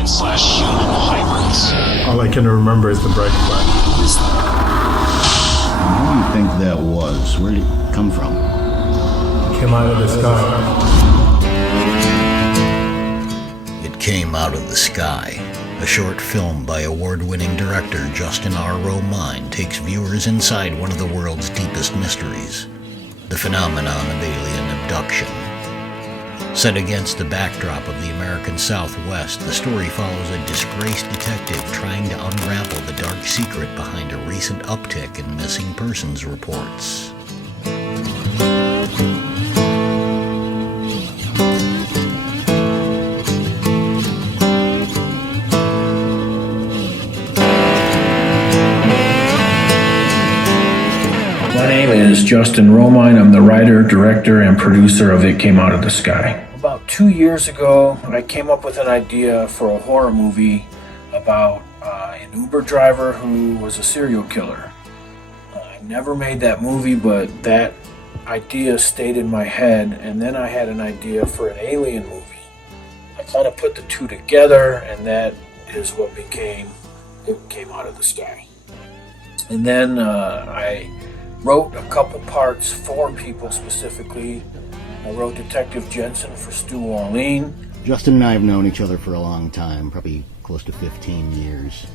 alien/human hybrids. All I can remember is the bright flash. Who do you think that was? Where did it come from? It came out of the sky. It Came Out of the Sky. A short film by award-winning director Justin R. Romine takes viewers inside one of the world's deepest mysteries, the phenomenon of alien abduction. Set against the backdrop of the American Southwest, the story follows a disgraced detective trying to unravel the dark secret behind a recent uptick in missing persons reports. My name is Justin Romine. I'm the writer, director, and producer of It Came Out of the Sky. About 2 years ago, I came up with an idea for a horror movie about an Uber driver who was a serial killer. I never made that movie, but that idea stayed in my head, and then I had an idea for an alien movie. I kind of put the two together, and that is what became It Came Out of the Sky. And then I wrote a couple parts for people specifically. I wrote Detective Jensen for Stu Orlean. Justin and I have known each other for a long time, probably close to 15 years.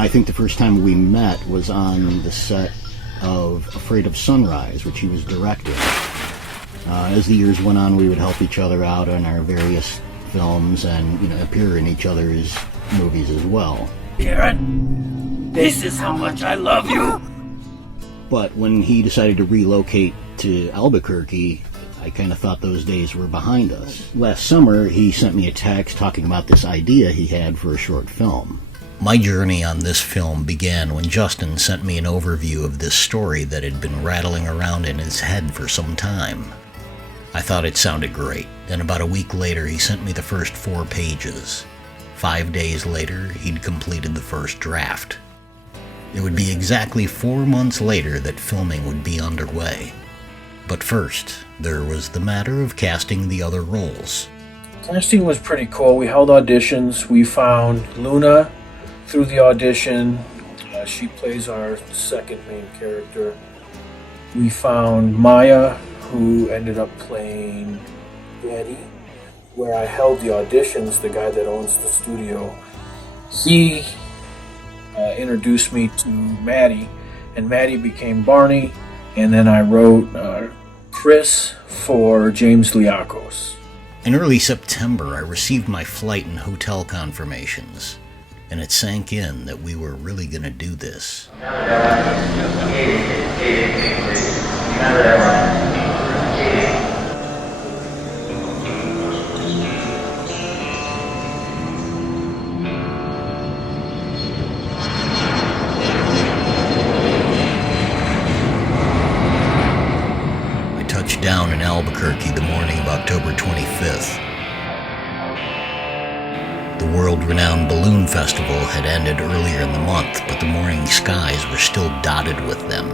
I think the first time we met was on the set of Afraid of Sunrise, which he was directing. As the years went on, we would help each other out on our various films and, appear in each other's movies as well. Garrett, this is how much I love you. But when he decided to relocate to Albuquerque, I kind of thought those days were behind us. Last summer, he sent me a text talking about this idea he had for a short film. My journey on this film began when Justin sent me an overview of this story that had been rattling around in his head for some time. I thought it sounded great, and about a week later he sent me the first 4 pages. 5 days later, he'd completed the first draft. It would be exactly 4 months later that filming would be underway. But first, there was the matter of casting the other roles. Casting was pretty cool. We held auditions. We found Luna through the audition. She plays our second main character. We found Maya, who ended up playing Betty. Where I held the auditions, the guy that owns the studio, he introduced me to Maddie, and Maddie became Barney, and then I wrote Chris for James Liakos. In early September, I received my flight and hotel confirmations, and it sank in that we were really going to do this. Down in Albuquerque the morning of October 25th. The world-renowned balloon festival had ended earlier in the month, but the morning skies were still dotted with them.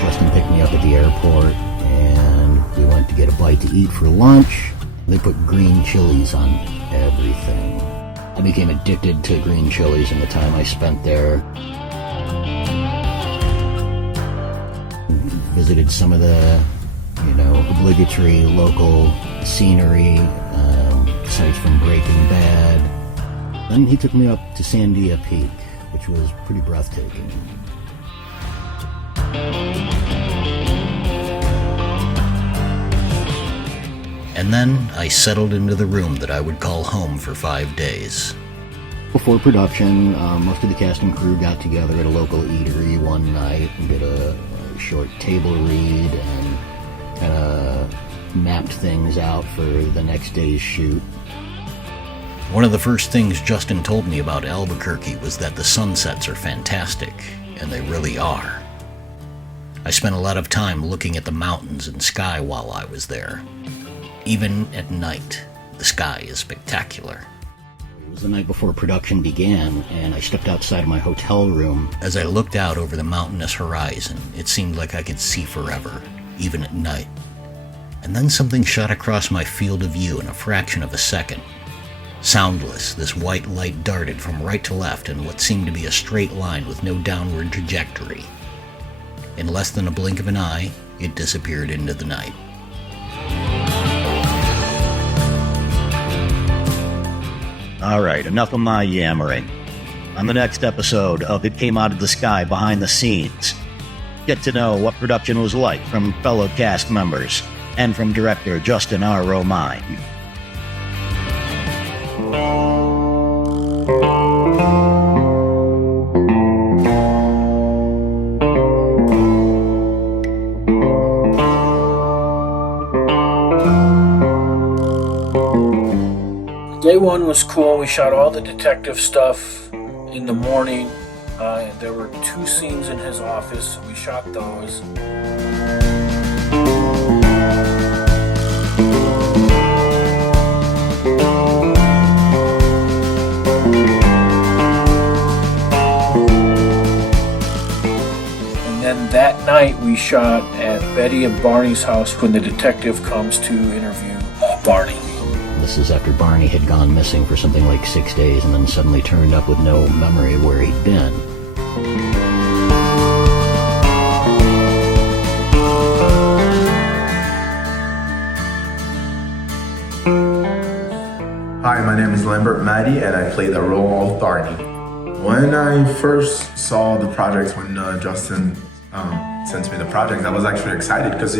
Justin picked me up at the airport, and we went to get a bite to eat for lunch. They put green chilies on everything. I became addicted to green chilies in the time I spent there. Visited some of the, obligatory local scenery, sites from Breaking Bad. Then he took me up to Sandia Peak, which was pretty breathtaking. And then I settled into the room that I would call home for 5 days. Before production, most of the cast and crew got together at a local eatery one night and did a short table read and kind of mapped things out for the next day's shoot. One of the first things Justin told me about Albuquerque was that the sunsets are fantastic, and they really are. I spent a lot of time looking at the mountains and sky while I was there. Even at night, the sky is spectacular. was the night before production began, and I stepped outside of my hotel room. As I looked out over the mountainous horizon, it seemed like I could see forever, even at night. And then something shot across my field of view in a fraction of a second. Soundless, this white light darted from right to left in what seemed to be a straight line with no downward trajectory. In less than a blink of an eye, it disappeared into the night. All right, enough of my yammering. On the next episode of It Came Out of the Sky Behind the Scenes, get to know what production was like from fellow cast members and from director Justin R. Romine. Day one was cool. We shot all the detective stuff in the morning. And there were 2 scenes in his office, so we shot those. And then that night we shot at Betty and Barney's house when the detective comes to interview Barney. This is after Barney had gone missing for something like 6 days and then suddenly turned up with no memory of where he'd been. Hi, my name is Lambert Maddy, and I play the role of Barney. When I first saw the project, when Justin sent me the project, I was actually excited because,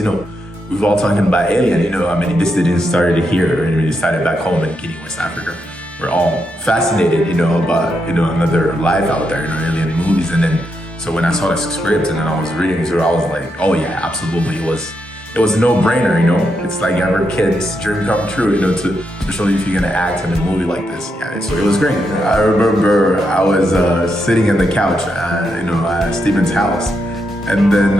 we've all talking about Alien, this didn't start here, and it started back home in Guinea, West Africa. We're all fascinated, about, another life out there, alien movies. And then, so when I saw this script and then I was reading through, I was like, oh yeah, absolutely. It was a no-brainer, It's like every kid's dream come true, especially if you're gonna act in a movie like this. Yeah, so it was great. I remember I was sitting on the couch, at Steven's house. And then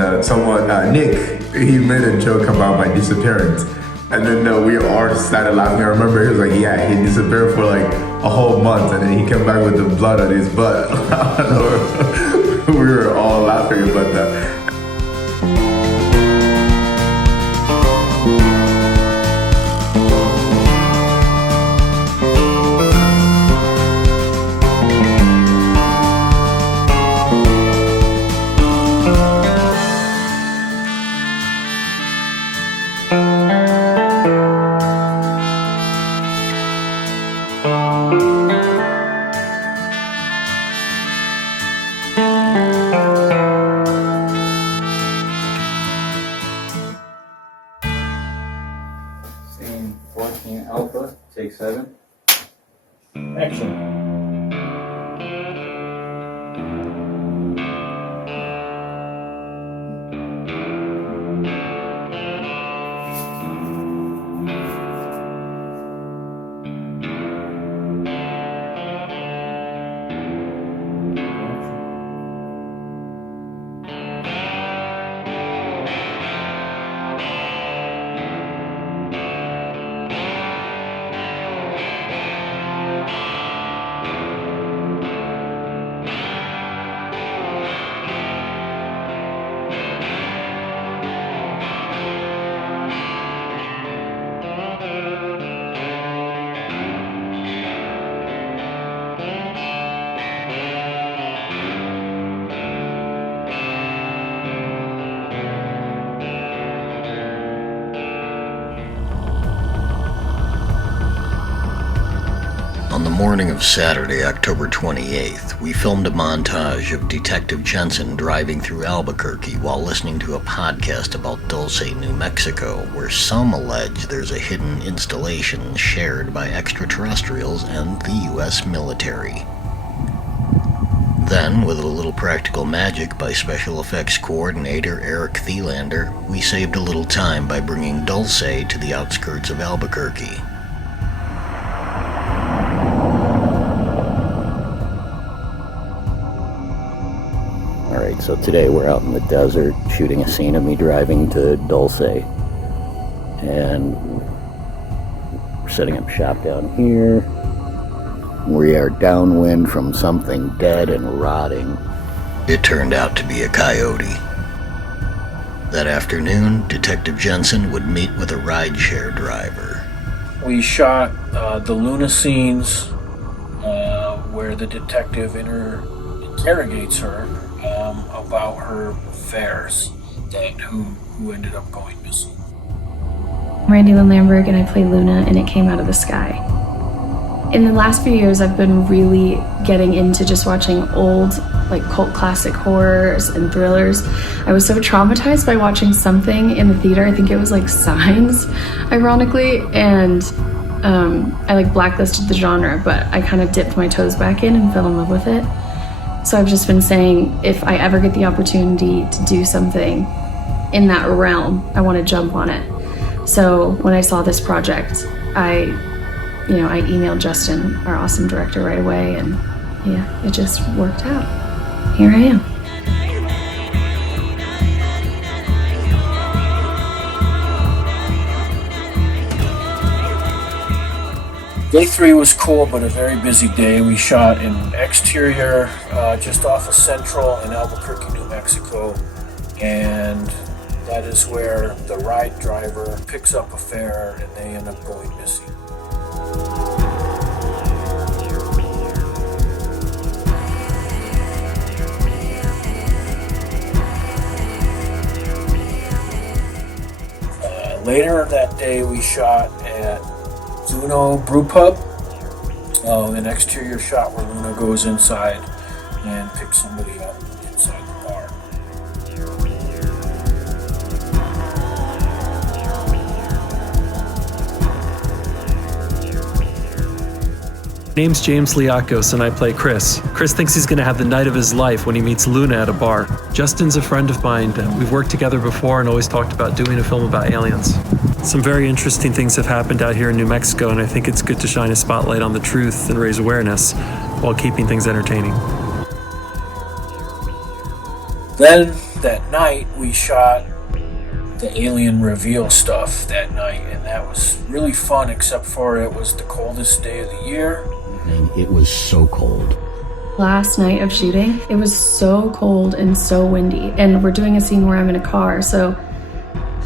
Nick, he made a joke about my disappearance. And then we all started laughing. I remember he was like, yeah, he disappeared for like a whole month and then he came back with the blood on his butt. We were all laughing about that. Scene 14 Alpha, take 7. Action. On the morning of Saturday, October 28th, we filmed a montage of Detective Jensen driving through Albuquerque while listening to a podcast about Dulce, New Mexico, where some allege there's a hidden installation shared by extraterrestrials and the U.S. military. Then, with a little practical magic by special effects coordinator Eric Thielander, we saved a little time by bringing Dulce to the outskirts of Albuquerque. Alright, so today we're out in the desert shooting a scene of me driving to Dulce. And we're setting up shop down here. We are downwind from something dead and rotting. It turned out to be a coyote. That afternoon, Detective Jensen would meet with a rideshare driver. We shot the Luna scenes where the detective interrogates her about her affairs who ended up going missing. Randy Lynn Lamberg, and I play Luna, and it came out of the sky. In the last few years, I've been really getting into just watching old, like cult classic horrors and thrillers. I was so traumatized by watching something in the theater. I think it was like Signs, ironically, and I like blacklisted the genre, but I kind of dipped my toes back in and fell in love with it. So I've just been saying, if I ever get the opportunity to do something in that realm, I want to jump on it. So when I saw this project, I emailed Justin, our awesome director, right away, and yeah, it just worked out. Here I am. Day 3 was cool, but a very busy day. We shot an exterior just off of Central in Albuquerque, New Mexico, and that is where the ride driver picks up a fare and they end up going missing. Later that day, we shot at Zuno Brew Pub, an exterior shot where Luna goes inside and picks somebody up inside the bar. Name's James Liakos and I play Chris. Chris thinks he's going to have the night of his life when he meets Luna at a bar. Justin's a friend of mine. We've worked together before and always talked about doing a film about aliens. Some very interesting things have happened out here in New Mexico, and I think it's good to shine a spotlight on the truth and raise awareness while keeping things entertaining. Then that night we shot the alien reveal stuff that night, and that was really fun, except for it was the coldest day of the year. And it was so cold. Last night of shooting, it was so cold and so windy, and we're doing a scene where I'm in a car, so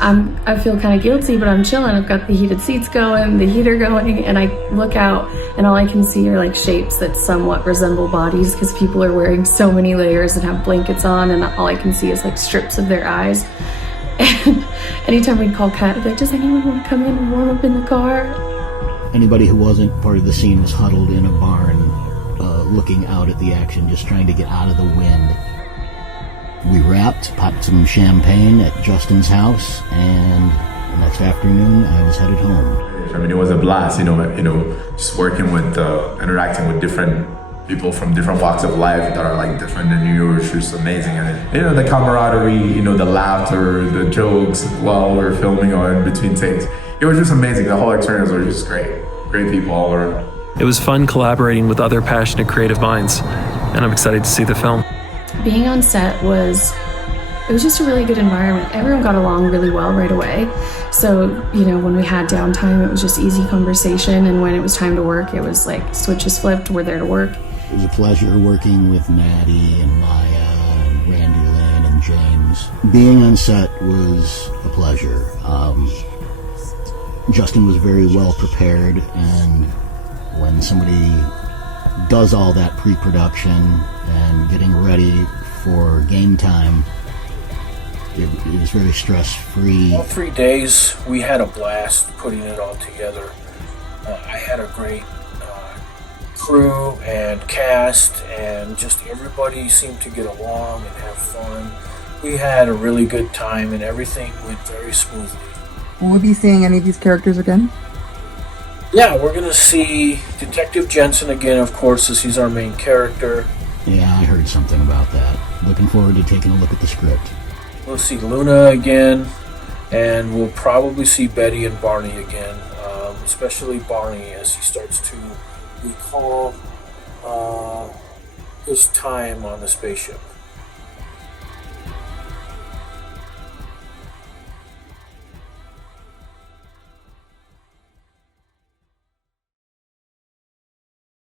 I feel kind of guilty, but I'm chilling. I've got the heated seats going, the heater going, and I look out and all I can see are like shapes that somewhat resemble bodies because people are wearing so many layers and have blankets on, and all I can see is like strips of their eyes. And anytime we'd call Kat, I'd be like, does anyone want to come in and warm up in the car? Anybody who wasn't part of the scene was huddled in a barn, looking out at the action, just trying to get out of the wind. We wrapped, popped some champagne at Justin's house, and the next afternoon I was headed home. I mean, it was a blast, just working with, interacting with different people from different walks of life that are like different than you. It's just amazing. And the camaraderie, the laughter, the jokes while we're filming or in between takes. It was just amazing. The whole experience was just great. Great people all around. It was fun collaborating with other passionate creative minds, and I'm excited to see the film. Being on set was just a really good environment. Everyone got along really well right away. So, when we had downtime, it was just easy conversation, and when it was time to work, it was like switches flipped, we're there to work. It was a pleasure working with Maddie and Maya and Randy Lynn and James. Being on set was a pleasure. Justin was very well prepared, and when somebody does all that pre-production and getting ready for game time, it was very stress-free. All 3 days, we had a blast putting it all together. I had a great crew and cast, and just everybody seemed to get along and have fun. We had a really good time, and everything went very smoothly. Will we be seeing any of these characters again? Yeah, we're going to see Detective Jensen again, of course, as he's our main character. Yeah, I heard something about that. Looking forward to taking a look at the script. We'll see Luna again, and we'll probably see Betty and Barney again, especially Barney as he starts to recall his time on the spaceship.